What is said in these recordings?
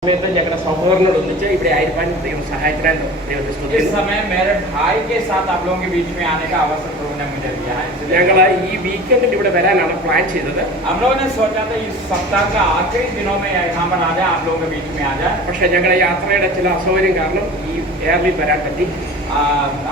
इस समय मेरे भाई के साथ आप लोगों के बीच में आने का अवसर प्रभु ने मुझे दिया है। हम लोगों ने सोचा था इस सप्ताह का आखिरी दिनों में यहाँ पर आ जाए, आप लोगों के बीच में आ जाए।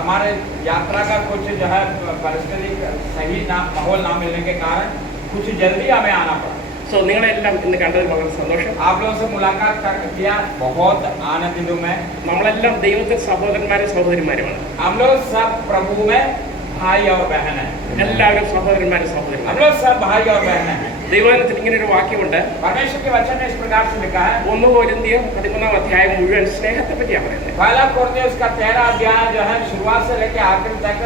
हमारे यात्रा का कुछ जो है परिस्थिति सही माहौल ना मिलने के कारण कुछ जल्दी हमें आना पड़ा। So, നിങ്ങളെല്ലാം ഇന്ന് കണ്ടതിൽ വളരെ സന്തോഷം. आप लोगों से मुलाकात किया बहुत आनंदित हूं मैं. നമ്മളെല്ലാം ദൈവത്തിന്റെ സഹോദരന്മാരും സഹോദരിമാരുമാണ്. हम लोग सब प्रभु में भाई और बहन हैं. എല്ലാവരും സഹോദരന്മാരും സഹോദരിമാരും. हम लोग सब भाई और बहन हैं. ദൈവവചനത്തിൽ ഇങ്ങനെ ഒരു വാക്യമുണ്ട്. परमेश्वर के वचन में इस प्रकार से लिखा है. 1 कोरिन्थियर 13 अध्याയം मुഴുവൻ സ്നേഹത്തെ പറ്റിയാണ് പറയുന്നത്. पहला कोरिन्थियों का 13 अध्याय जो है शुरुआत से लेकर आखिर तक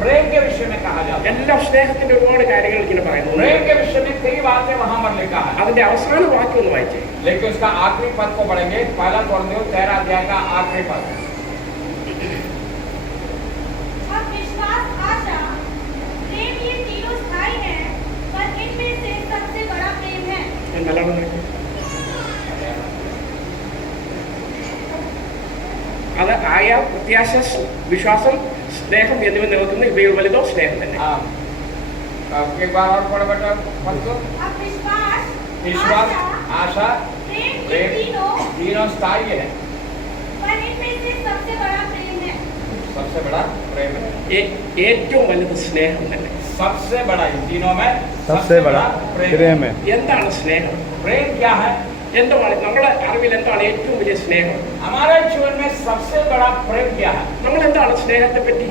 प्रेम के विषय में कहा जाता है. എല്ലാ സ്നേഹത്തിന്റെ ഒരുപാട് കാര്യങ്ങൾ ഇങ്ങനെ പറയുന്നു. प्रेम के विषय में कई बातें वहां पर लिखा है. അതിന്റെ അവസാന വാക്യം ഒന്ന് വായിച്ചേ. लेकिन उसका आखिरी पद को पढ़ेंगे. पहला कोरिन्थियों 13 अध्याय का आखिरी पद. അത് ആയ പ്രത്യാശ വിശ്വാസം സ്നേഹം എന്നിവ നിലനിൽക്കുന്ന ഇവയിൽ വലുതോ സ്നേഹം തന്നെ. एक बार और पढ़ो बेटा पद को. विश्वास आशा प्रेम तीनों स्थायी है, पर इनमें से सबसे बड़ा प्रेम है. सबसे बड़ा प्रेम है. ഏറ്റവും വലുത് സ്നേഹം തന്നെ. सबसे बड़ा इन तीनों में सबसे बड़ा प्रेम है. എന്താണ് സ്നേഹം? प्रेम क्या है? എന്താണ് നമ്മുടെ അറിവിൽ എന്താണ് ഏറ്റവും വലിയ സ്നേഹം? हमारे जीवन में सबसे बड़ा प्रेम क्या है? നമ്മൾ എന്താണ് സ്നേഹത്തെ പറ്റി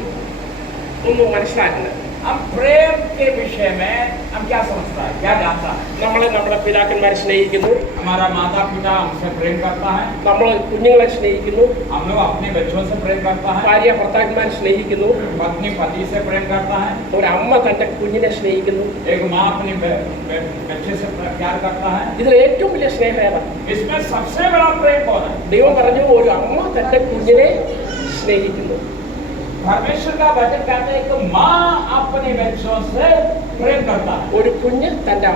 ഒന്ന് മനസ്സിലാക്കുന്നത്? हम प्रेम के विषय में हम क्या समझता है, क्या जानता है? നമ്മൾ നമ്മുടെ പിതാക്കന്മാരെ സ്നേഹിക്കുന്നു. हमारा माता पिता हमसे प्रेम करता है. നമ്മൾ കുഞ്ഞുങ്ങളെ സ്നേഹിക്കുന്നു. हम लोग अपने बच्चों से प्रेम करता है. ഭാര്യ ഭർത്താക്കന്മാരെ സ്നേഹിക്കുന്നു. पत्नी पति से प्रेम करता है. ഒരു അമ്മ തന്റെ കുഞ്ഞിനെ സ്നേഹിക്കുന്നു. एक माँ अपने बच्चे से प्यार करता है. ഇതിൽ ഏറ്റവും വലിയ സ്നേഹം ഏതാണ്? इसमें सबसे बड़ा प्रेम कौन है? ദൈവം പറഞ്ഞു ഒരു അമ്മ തന്റെ കുഞ്ഞിനെ സ്നേഹിക്കുന്നു. परमेश्वर का वचन कहते हैं कि माँ अपने बच्चों से प्रेम करता है. ഒരു കുഞ്ഞ് തന്റെ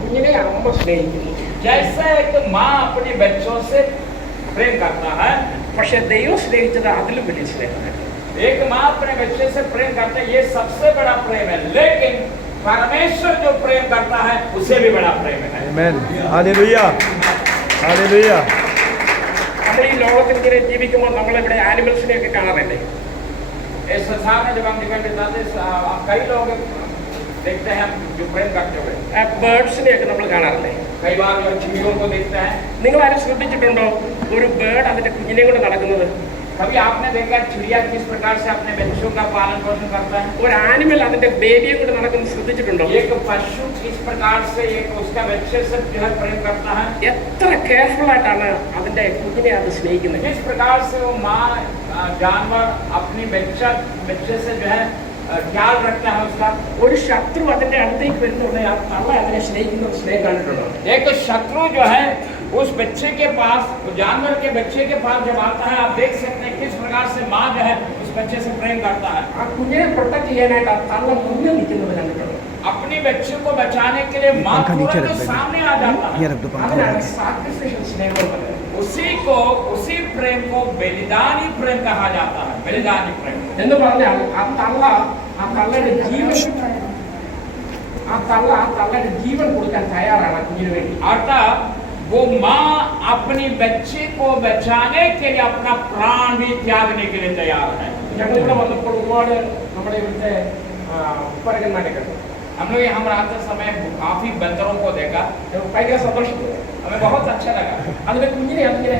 കുഞ്ഞിനെ അമ്മ സ്നേഹിക്കുന്നു. जैसे एक माँ अपने बच्चों से प्रेम करता है, പക്ഷെ ദൈവം സ്നേഹിച്ചത് അതിലും വലിയ സ്നേഹമാണ്. एक माँ अपने बच्चे से प्रेम करता है, ये सबसे बड़ा प्रेम है. लेकिन परमेश्वर जो प्रेम करता है उससे भी बड़ा प्रेम है. आमेन. हालेलुया. हालेलुया. നമ്മൾ ഈ ലോകത്തിൽ ഇങ്ങനെ ജീവിക്കുമ്പോൾ നമ്മളിവിടെ ആനിമൽസിനെയൊക്കെ കാണാറില്ലേ? इस संसार में जब हम निकल जाते हैं कई लोग देखते हैं जो प्रेम करते हुए. ബേർഡ്സിനെയൊക്കെ നമ്മൾ കാണാറില്ലേ? कई बार जो चिड़ियों को देखते हैं. നിങ്ങൾ ആരും ശ്രദ്ധിച്ചിട്ടുണ്ടോ ഒരു ബേർഡ് അതിന്റെ കുഞ്ഞിനെ കൊണ്ട് നടക്കുന്നത്? कभी आपने देखा चिड़िया किस प्रकार से अपने बच्चों का पालन पोषण करता है? ഒരു ആനിമൽ അതിന്റെ ബേബിയെ കൊണ്ട് നടക്കുന്നത് ശ്രദ്ധിച്ചിട്ടുണ്ടോ? एक पशु किस प्रकार से एक उसका बच्चे से जो है प्रेम करता है? എത്ര കെയർഫുൾ ആയിട്ടാണ് അതിന്റെ കുഞ്ഞിനെ അത് സ്നേഹിക്കുന്നത്. किस प्रकार से वो माँ जानवर अपनी बच्चे से जो है ख्याल रखता है उसका. ഒരു ശത്രു അതിന്റെ അടുത്തേക്ക് വരുന്നുണ്ട്, ആ തള്ള അതിനെ സ്നേഹിക്കുന്ന സ്നേഹം കണ്ടിട്ടുണ്ടോ? एक शत्रु जो है उस बच्चे के पास, जानवर के बच्चे के पास जब आता है, आप देख सकते हैं किस प्रकार से माँ जो है उस बच्चे से प्रेम करता है. ആ കുഞ്ഞിനെ പ്രൊട്ടക്ട് ചെയ്യാനായിട്ട് ആ തള്ള മുന്നിൽ നിൽക്കുന്നത് കണ്ടിട്ടുണ്ടോ? अपने बच्चे को बचाने के लिए माँ तुरंत सामने आ जाता है. അതിനാണ് സാക്രിഫിഷ്യൽ സ്നേഹം എന്ന് പറയുന്നത്. उसी प्रेम को बलिदानी प्रेम कहा जाता है. बलिदानी प्रेम എന്ന് പറഞ്ഞാൽ ആ തള്ളയുടെ ജീവൻ കൊടുക്കാൻ തയ്യാറാണ് ആ കുഞ്ഞിന് വേണ്ടി. अर्थात वो माँ अपनी बच्चे को बचाने के लिए अपना प्राण भी त्यागने के लिए तैयार है. ഞങ്ങളിവിടെ വന്നപ്പോൾ ഒരുപാട് നമ്മുടെ ഇവിടുത്തെ പരകന്മാരെ കണ്ടു. हम लोग यहाँ आते समय काफी बंदरों को देखा, ഭയങ്കര സന്തോഷപ്പെട്ടു. हमें बहुत अच्छा लगा. അതിന്റെ കുഞ്ഞിനെ അതിങ്ങനെ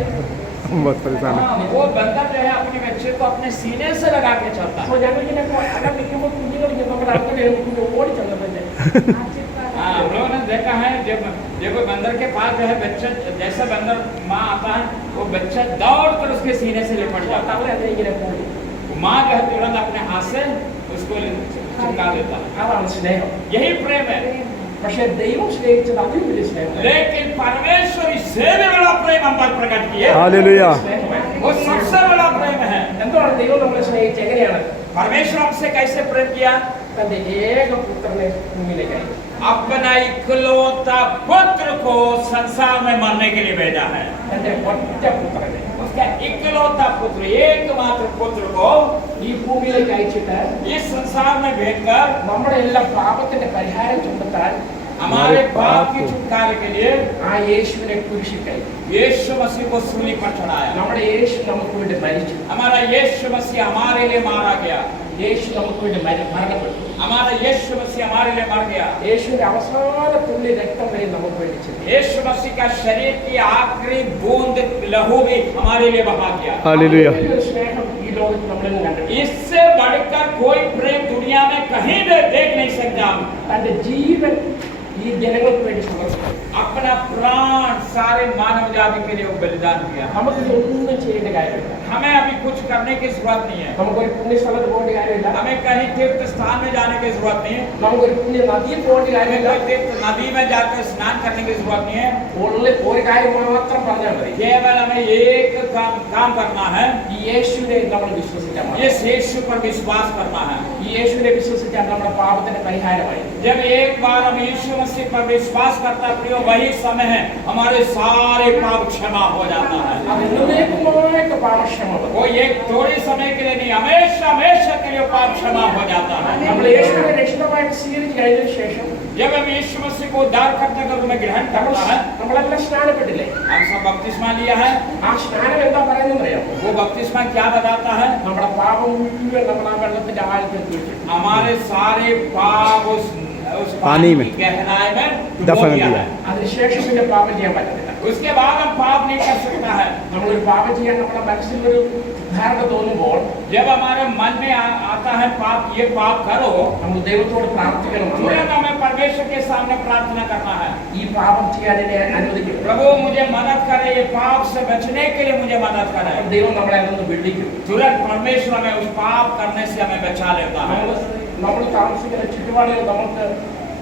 बहुत परेशान है. वो बंदर जो है अपने बच्चे को अपने सीने से लगा के चलता है. ഞങ്ങളിങ്ങനെ അവിടെ നിൽക്കുമ്പോൾ കുഞ്ഞുങ്ങൾ നമ്മുടെ അടുത്ത് കുഞ്ഞ് ഓടിച്ചെന്നതിന്റെ हाँ, हम लोगों ने देखा है जब कोई बंदर के पास जो है बच्चा, जैसा बंदर माँ आता है वो बच्चा दौड़ कर उसके सीने से लिपट जाता है. തള്ള അതിനെ പോയി. माँ जो है तुरंत अपने हाथ से उसको चिपका देता है. അതാണ് സ്നേഹം. यही प्रेम है. പക്ഷെ ദൈവം സ്നേഹിച്ചത് അതിലും വലിയ സ്നേഹം. लेकिन परमेश्वर इससे भी बड़ा प्रेम हम पर प्रकट किया. हालेलुया. वो सबसे बड़ा प्रेम है. എന്താണ് ദൈവം നമ്മളെ സ്നേഹിച്ചത്? എങ്ങനെയാണ്? परमेश्वर हमसे कैसे प्रेम किया? തന്റെ ഏക പുത്രനെ ഭൂമിയിലേക്ക് അയച്ചു. अपना इकलौता पुत्र को संसार में मरने के लिए भेजा है। തന്റെ ഒറ്റ പുത്രനെ उसका इकलौता पुत्र, एकमात्र पुत्र को ഈ ഭൂമിയിലേക്ക് അയച്ചിട്ട് इस संसार में भेजकर നമ്മുടെ എല്ലാ പാപത്തിന്റെ പരിഹാരം ചുമത്താൻ हमारे पाप की छुटकारे के लिए ആ യേശുവിനെ കുരിശിൽ കയറ്റി. यीशु मसीह को सूली पर चढ़ाया। നമ്മുടെ യേശു നമുക്ക് വേണ്ടി മരിച്ചു. हमारा यीशु मसीह हमारे लिए मारा गया। യേശു നമുക്ക് വേണ്ടി മരണപ്പെട്ടു. हमारा यीशु मसीह हमारे लिए मर गया। യേശുവിന്റെ അവസാന തുള്ളി രക്തം വരെ നമുക്ക് വേണ്ടി ചിന്തി. यीशु मसीह का शरीर की आखिरी बूंद लहू भी हमारे लिए बहा गया। हालेलुया। ഒരു സ്നേഹം ഈ ലോകത്ത് നമ്മളൊന്നും കണ്ടിട്ടില്ല. इससे बढ़कर कोई प्रेम दुनिया में कहीं भी देख नहीं सकता। തന്റെ ജീവൻ ഈ ജനങ്ങൾക്ക് വേണ്ടി സമർപ്പിച്ചു. अपना प्राण सारे मानव जाति के लिए वो बलिदान किया। നമുക്ക് ഇതൊന്നും ചെയ്യേണ്ട കാര്യമില്ല. हमें अभी कुछ करने की जरूरत नहीं है। നമുക്കൊരു പുണ്യസ്ഥലത്ത് പോകേണ്ട കാര്യമില്ല. हमें कहीं तीर्थ स्थान में जाने की जरूरत नहीं है। നമുക്കൊരു പുണ്യ നദിയിൽ പോകേണ്ട हमें കാര്യമില്ല. कोई तीर्थ नदी में जाकर स्नान करने की जरूरत नहीं है। ഒരു കാര്യം മാത്രം പറഞ്ഞാൽ മതി. केवल हमें एक काम करना है, ഈ യേശുവിനെ നമ്മൾ വിശ്വസിച്ചാൽ മതി. इस यीशु पर विश्वास करना है। ഈ യേശുവിനെ വിശ്വസിച്ചാൽ നമ്മുടെ പാപത്തിന്റെ പരിഹാരമായി. जब एक बार हम यीशु मसीह पर विश्वास करता है प्रियो, वही समय है हमारे सारे पाप क्षमा हो जाता है। അത് എന്നേക്കുമായിട്ട് പാപക്ഷമ വരും. वो एक थोड़े समय के लिए नहीं, हमेशा हमेशा के लिए पाप क्षमा हो जाता है। നമ്മൾ യേശുവിനെ രക്ഷിതമായിട്ട് സ്വീകരിച്ച് കഴിഞ്ഞതിന് ശേഷം जब हम यीशु मसीह को उद्धार करते कर में ग्रहण करता है, നമ്മളെല്ലാം സ്നാനപ്പെട്ടില്ലേ? हम सब बपतिस्मा लिया है। ആ സ്നാനം എന്താ പറയുന്നത് അറിയാമോ? वो बपतिस्मा क्या बताता है? നമ്മുടെ പാപം മുഴുവൻ നമ്മൾ ആ വെള്ളത്തിന്റെ ആഴത്തിൽ കുഴിച്ചു. हमारे सारे पाप उस पानी में की गहराई में दफन डुबो दिया किया। है। അതിനുശേഷം പിന്നെ പാപം ചെയ്യാൻ പറ്റത്തില്ല. उसके बाद हम पाप नहीं कर सकता है। നമ്മളൊരു പാപം ചെയ്യാൻ നമ്മുടെ മനസ്സിലൊരു ധാരണ തോന്നുമ്പോൾ जब हमारे मन में आता है पाप, ये पाप करो, നമ്മൾ ദൈവത്തോട് പ്രാർത്ഥിക്കണം. तुरंत हमें परमेश्वर के सामने प्रार्थना करना है, ഈ പാപം ചെയ്യാൻ എന്നെ അനുവദിക്കും. प्रभु मुझे मदद करे, ये पाप से बचने के लिए मुझे मदद करे। ദൈവം നമ്മളെ അതൊന്ന് വിളിക്കും. तुरंत परमेश्वर हमें उस पाप करने से हमें बचा लेता है। നമ്മൾ താമസിക്കുന്ന ചുറ്റുപാടുകൾ നമുക്ക്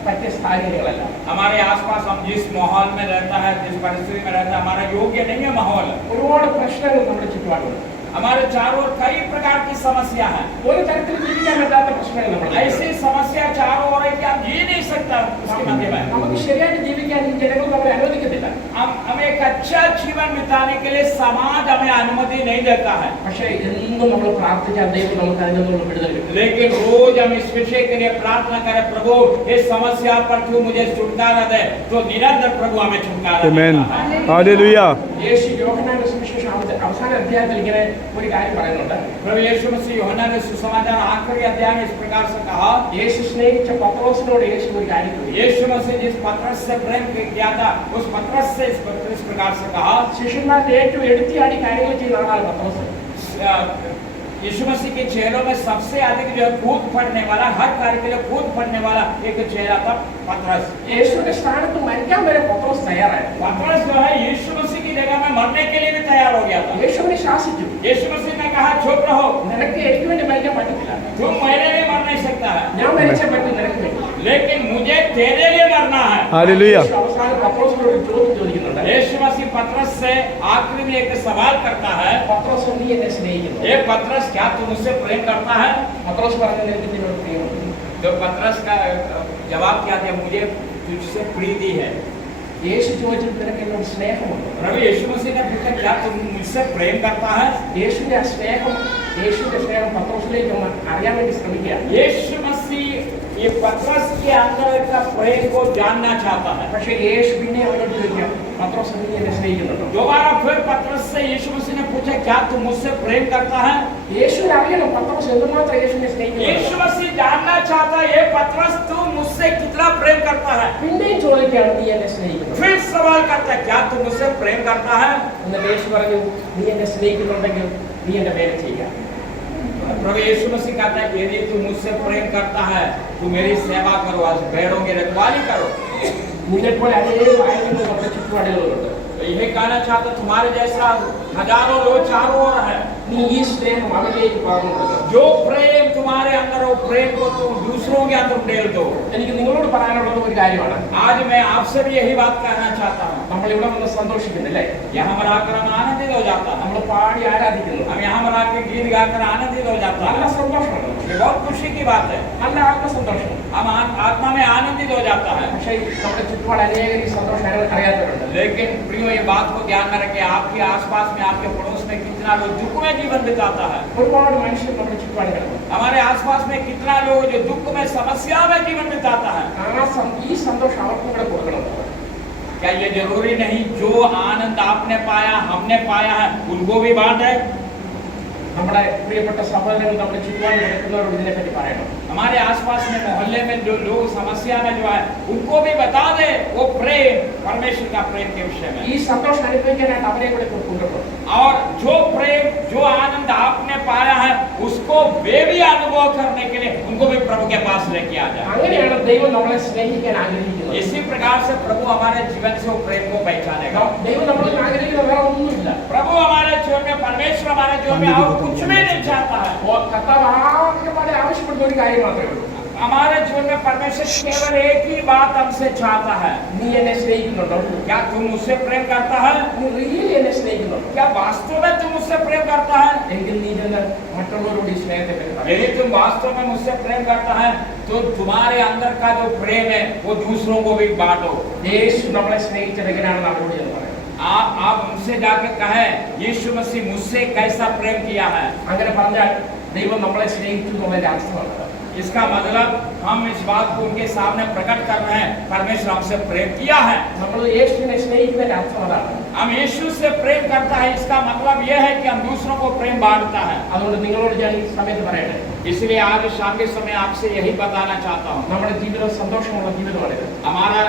പറ്റിയ സാഹചര്യങ്ങളല്ല. हमारे आसपास हम जिस माहौल में रहता है, जिस परिस्थिति में रहता है, हमारा योग्य नहीं है माहौल। ഒരുപാട് പ്രശ്നങ്ങൾ നമ്മുടെ ചുറ്റുപാടുണ്ട്. हमारे चारों ओर कई प्रकार की समस्या है। ഒരു തരത്തിൽ ജീവിക്കാൻ പറ്റാത്ത പ്രശ്നങ്ങൾ നമ്മുടെ ऐसी समस्या चारों ओर है कि आप जी नहीं सकता उसके मध्य में। നമുക്ക് ശരിയായിട്ട് ജീവിക്കാൻ ഈ ജനങ്ങൾ നമ്മളെ അനുവദിക്കത്തില്ല. हमें एक अच्छा जीवन बिताने के लिए समाज हमें अनुमति नहीं देता है। പക്ഷേ എന്നും നമ്മൾ പ്രാർത്ഥിച്ചാൽ ദൈവം നമുക്ക് അതിൽ നിന്നുള്ള വിടുതൽ കിട്ടും. लेकिन रोज हम इस विषय के लिए प्रार्थना करें, प्रभु इस समस्या पर तू मुझे छुटकारा दे, तो निरंतर प्रभु हमें छुटकारा आमीन। देता है। हालेलुया। യേശു യോഹന്നാന്റെ സുവിശേഷം അവസാന അധ്യായത്തിൽ ഇങ്ങനെ ഒരു കാര്യം പറയുന്നുണ്ട്. प्रभु यीशु मसीह यूहन्ना ने सुसमाचार आखिरी अध्याय में इस प्रकार से कहा, യേശു സ്നേഹിച്ച പത്രോസിനോട് യേശു ഒരു കാര്യം ചോദിച്ചു. यीशु मसीह जिस पत्रस से प्रेम किया था, उस पत्रस से इस प्रकार से कहा, ശിഷ്യന്മാരുടെ ഏറ്റവും എടുത്തിയാടി കാര്യങ്ങൾ ചെയ്യുന്ന ആളാണ് പത്രോസ്. यीशु मसीह के चेहरों में सबसे अधिक जो है कूद पड़ने वाला, हर कार्य के लिए कूद पड़ने वाला एक चेहरा था पतरस। യേശുവിന്റെ സ്ഥാനത്ത് മരിക്കാൻ വരെ പത്രോസ് തയ്യാറായിരുന്നു. पतरस जो है यीशु मसीह की जगह में मरने के लिए भी तैयार हो गया था। യേശുവിനെ ശാസിച്ചു. यीशु मसीह ने कहा, चुप रहो, നിനക്ക് എനിക്ക് വേണ്ടി മരിക്കാൻ പറ്റത്തില്ല. तुम मेरे लिए मर नहीं सकता है, ഞാൻ മരിച്ചേ പറ്റും നിനക്ക് വേണ്ടി. लेकिन मुझे तेरे लिए मरना है। हालेलुया। യേശു അവസാനം പത്രോസിനോട് ഒരു ചോദ്യം ചോദിക്കുന്നുണ്ട്. यीशु मसीह पतरस से आखिरी में एक सवाल करता है, പത്രോസ് നീ എന്നെ സ്നേഹിക്കുന്നു? ये पतरस क्या तू मुझसे प्रेम करता है? പത്രോസ് പറഞ്ഞു നിനക്ക് നിന്നോട് പ്രിയമുണ്ട്. तो पतरस का जवाब क्या दिया, मुझे तुझसे प्रीति है। യേശു ചോദിച്ചിട്ട് നിനക്ക് എന്നോട് സ്നേഹമുണ്ട്? प्रभु यीशु मसीह ने पूछा, क्या तुम मुझसे प्रेम करता है? യേശുവിന്റെ ആ യേശുവിന്റെ സ്നേഹം പത്രോസിലേക്ക് അറിയാൻ വേണ്ടി ശ്രമിക്കുക. यीशु मसीह ये पतरस के अंदर का प्रेम को जानना चाहता है। പക്ഷേ യേശു പിന്നെ അവനോട് ചോദിക്കുക, പത്രോസ് നീ എന്നെ സ്നേഹിക്കുന്നുണ്ടോ? दोबारा फिर पतरस से यीशु मसीह ने पूछा, क्या तुम मुझसे प्रेम करता है? യേശുവിനെ അറിയണം പത്രോസ് എന്തുമാത്രം യേശുവിനെ സ്നേഹിക്കുന്നു. यीशु मसीह जानना चाहता है, ये पतरस तू मुझसे कितना प्रेम करता है। പിന്നെയും ചോദിക്കുകയാണ് നീ എന്നെ സ്നേഹിക്കുന്നു? फिर सवाल करता है, क्या तुम मुझसे प्रेम करता है? എന്നിട്ട് യേശു പറഞ്ഞു, നീ എന്നെ സ്നേഹിക്കുന്നുണ്ടെങ്കിൽ നീ എന്റെ വേല ചെയ്യുക. प्रभु यीशु मसीह कहता है, यदि तू मुझसे प्रेम करता है, तू मेरी सेवा करो, आज भेड़ों की रखवाली करो। നിന്നെപ്പോലെ അനേകം ആയിരങ്ങൾ നമ്മുടെ ചുറ്റുപാടുകളുണ്ട്. तो यही कहना चाहता, तुम्हारे जैसा हजारों लोग चारों ओर है। നീ ഈ സ്നേഹം അവരിലേക്ക് പകർന്നു കൊടുക്കണം. जो प्रेम तुम्हारे अंदर हो, प्रेम को तुम दूसरों के अंदर डेल दो। എനിക്ക് നിങ്ങളോട് പറയാനുള്ളത് ഒരു കാര്യമാണ്. आज मैं आपसे भी यही बात कहना चाहता हूँ। നമ്മൾ ഇവിടെ വന്ന് സന്തോഷിക്കുന്നില്ലേ? यहाँ पर आकर हम आनंदित हो जाता है, നമ്മൾ പാടി ആരാധിക്കുന്നു. हम यहाँ पर आकर गीत गाकर आनंदित हो जाता നല്ല है, സന്തോഷമാണ്. ये बहुत खुशी की बात है। നല്ല ആത്മസന്തോഷം. हम आत्मा में आनंदित हो जाता है। പക്ഷേ നമ്മുടെ ചുറ്റുപാട് അനേകം ഈ സന്തോഷം അറിയാത്തവരുണ്ട്. लेकिन प्रियो, ये बात को ध्यान में रखें, आपके आसपास में, आपके पड़ोस में कितना लोग दुख में जीवन बिताता है। ഒരുപാട് മനുഷ്യർ നമ്മുടെ ചുറ്റുപാട് കിടക്കുന്നു. हमारे आसपास में कितना लोग जो दुख में, समस्या में जीवन बिताता है। ഈ സന്തോഷം അവർക്കും കൂടെ കൊടുക്കണം. क्या ये जरूरी नहीं जो आनंद आपने पाया, हमने पाया है, उनको भी बांटे? നമ്മുടെ പ്രിയപ്പെട്ട സഹോദരങ്ങൾ നമ്മുടെ ചുറ്റുപാട് കിടക്കുന്നവരോട് ഇതിനെപ്പറ്റി പറയണം. हमारे आसपास में, मोहल्ले में जो लोग समस्या में जो है, उनको भी बता दे वो प्रेम, परमेश्वर का प्रेम के विषय में। ഈ സന്തോഷം അനുഭവിക്കാനായിട്ട് അവരെ കൂടെ കൊണ്ടുപോകും. और जो प्रेम, जो आनंद आपने पाया है, उसको वे भी अनुभव करने के लिए उनको भी प्रभु के पास लेके आ जाए। അങ്ങനെയാണ് ദൈവം നമ്മളെ സ്നേഹിക്കാൻ ആഗ്രഹിക്കുന്നത്. इसी प्रकार से प्रभु हमारे जीवन से वो प्रेम को पहचानेगा। ദൈവം നമ്മളെ ആഗ്രഹിക്കുന്നത് വേറെ ഒന്നുമില്ല. प्रभु हमारे जीवन में, परमेश्वर हमारे जीवन में और कुछ भी नहीं चाहता है। കർത്താവ് ആവശ്യപ്പെടുന്ന ഒരു കാര്യം മാത്രമേ ഉള്ളൂ. हमारे जीवन में परमेश्वर केवल एक ही बात हमसे चाहता है। നീ എന്നെ സ്നേഹിക്കുന്നുണ്ടോ? क्या तुम मुझसे प्रेम करता है? നീ റിയലി എന്നെ സ്നേഹിക്കുന്നുണ്ടോ? क्या वास्तव में तुम मुझसे प्रेम करता है? എങ്കിൽ നീ ചെന്ന് മറ്റുള്ളവരോട് ഈ സ്നേഹത്തെ പറ്റി പറ. यदि तुम वास्तव में मुझसे प्रेम करता है तो तुम्हारे अंदर का जो प्रेम है वो दूसरों को भी बांटो। യേശു നമ്മളെ സ്നേഹിച്ചത് എങ്ങനെയാണെന്ന് അവരോട് ചെന്ന് പറയാം. आप उनसे जाके कहें, यीशु मसीह मुझसे कैसा प्रेम किया है। അങ്ങനെ പറഞ്ഞാൽ ദൈവം നമ്മളെ സ്നേഹിച്ചു എന്നുള്ളതിന്റെ അർത്ഥമാണ്. इसका मतलब हम इस बात को उनके सामने प्रकट कर रहे हैं, परमेश्वर हमसे प्रेम किया है। നമ്മൾ യേശുവിനെ സ്നേഹിക്കുന്നതിന്റെ അർത്ഥം അതാണ്. हम यीशु से प्रेम करता है, इसका मतलब यह है कि हम दूसरों को प्रेम बांटता है। അതുകൊണ്ട് നിങ്ങളോട് ഞാൻ ഈ സമയത്ത് പറയട്ടെ, इसलिए आज शाम के समय आपसे यही बताना चाहता हूँ, നമ്മുടെ ജീവിതം സന്തോഷമുള്ള ജീവിതമാണിത്. हमारा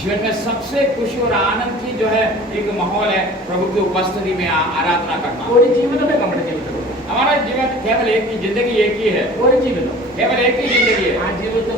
जीवन में सबसे खुशी और आनंद की जो है एक माहौल है, प्रभु की उपस्थिति में आराधना करना। ഒരു ജീവിതമേ നമ്മുടെ ജീവിതത്തിലുള്ളൂ. हमारा जीवन केवल एक ही जिंदगी, एक ही है, ഒരു ജീവിതം. केवल एक ही जिंदगी है। ആ ജീവിതത്തിൽ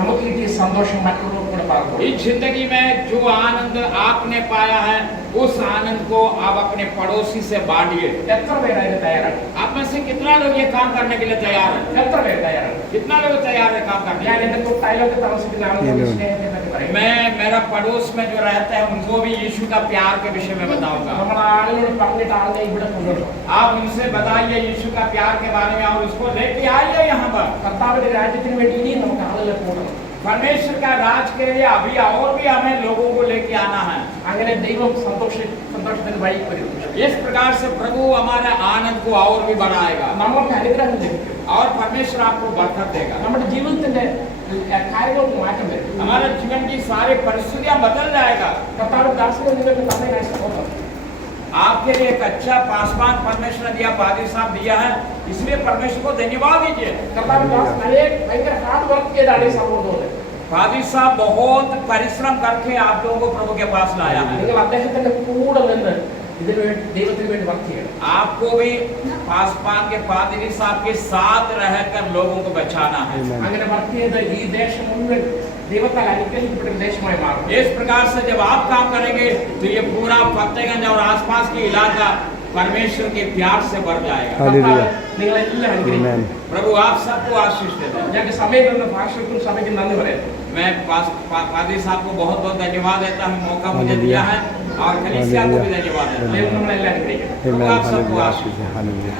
നമുക്ക് കിട്ടിയ സന്തോഷം മറ്റുള്ളവർക്ക് കൂടെ പകർന്നു. इस जिंदगी में जो आनंद आपने पाया है, उस आनंद को आप अपने पड़ोसी से बांटिए। എത്ര പേര് അതിന് तैयाറാണ്? आप में से कितना लोग ये काम करने के लिए तैयार है? എത്ര പേര് तैयाറാണ്? कितना लोग तैयार है काम करने ഞാൻ के लिए? എന്റെ തൊട്ടയലൊക്കെ താമസിക്കുന്ന ആളുകളോട് സ്നേഹത്തെ പറ്റി പറയും. मैं मेरा पड़ोस में जो रहता है उनको भी यीशु का प्यार के विषय में बताऊंगा। നമ്മൾ ആളുകളോട് പറഞ്ഞിട്ട് ആളിനെ ഇവിടെ കൊണ്ടുവരണം. आप उनसे बताइए यीशु का प्यार के बारे में और उसको लेके आइए यहाँ पर। കർത്താവിന്റെ രാജ്യത്തിന് വേണ്ടി ഇനിയും നമുക്ക് ആളുകളെ കൂട്ടണം. परमेश्वर का राज के लिए अभी और भी हमें लोगों को लेके आना है। അങ്ങനെ ദൈവം സന്തോഷത്തിന് വഴി വരും. इस प्रकार से प्रभु हमारे आनंद को और भी बढ़ाएगा നമുക്ക് അനുഗ്രഹം ലഭിക്കും. और परमेश्वर आपको बरकत देगा। നമ്മുടെ ജീവിതത്തിന്റെ കാര്യങ്ങൾക്ക് മാറ്റം വരും. हमारे जीवन की सारी परिस्थितियां बदल जाएगा। കർത്താവിന്റെ ദാസനെ നിങ്ങൾക്ക് തന്നതിനായി സ്തോത്രം. आपके लिए एक अच्छा पासवान परमेश्वर ने दिया, पादरी साहब दिया है, इसलिए परमेश्वर को धन्यवाद दीजिए। കർത്താവിന്റെ ദാസൻ ഭയങ്കര ഹാർഡ് വർക്ക് ചെയ്താണ് ഈ സംഭവം തോന്നുന്നത്. पादरी साहब बहुत परिश्रम करके आप लोगों को प्रभु के पास लाया है। നിങ്ങൾ അദ്ദേഹത്തിന്റെ കൂടെ നിന്ന് ഇതിനു വേണ്ടി ദൈവത്തിന് വേണ്ടി വർക്ക് ചെയ്യണം. आपको भी पासवान के पादरी साहब के साथ रहकर लोगों को बचाना है। അങ്ങനെ വർക്ക് ചെയ്ത് ഈ ദേശം മുഴുവൻ ദൈവത്താൽ അനുഗ്രഹിക്കപ്പെട്ട ഒരു ദേശമായി മാറും. इस प्रकार से जब आप काम करेंगे तो ये पूरा फतेहगंज और आसपास के इलाका परमेश्वर के प्यार से भर जाएगा। हालेलुया। നിങ്ങളെല്ലാം അനുഗ്രഹിക്കും. प्रभु आप सबको आशीष देते हैं। ഞങ്ങൾക്ക് സമയം തന്ന ഭാഷയ്ക്കും സഭയ്ക്കും നന്ദി പറയുന്നു. मैं पादरी साहब को बहुत बहुत धन्यवाद देता हूँ, मौका मुझे दिया है, और कलीसिया को भी धन्यवाद देता हूँ। ദൈവം നമ്മളെല്ലാം അനുഗ്രഹിക്കും. प्रभु आप सबको आशीष हालेलुया।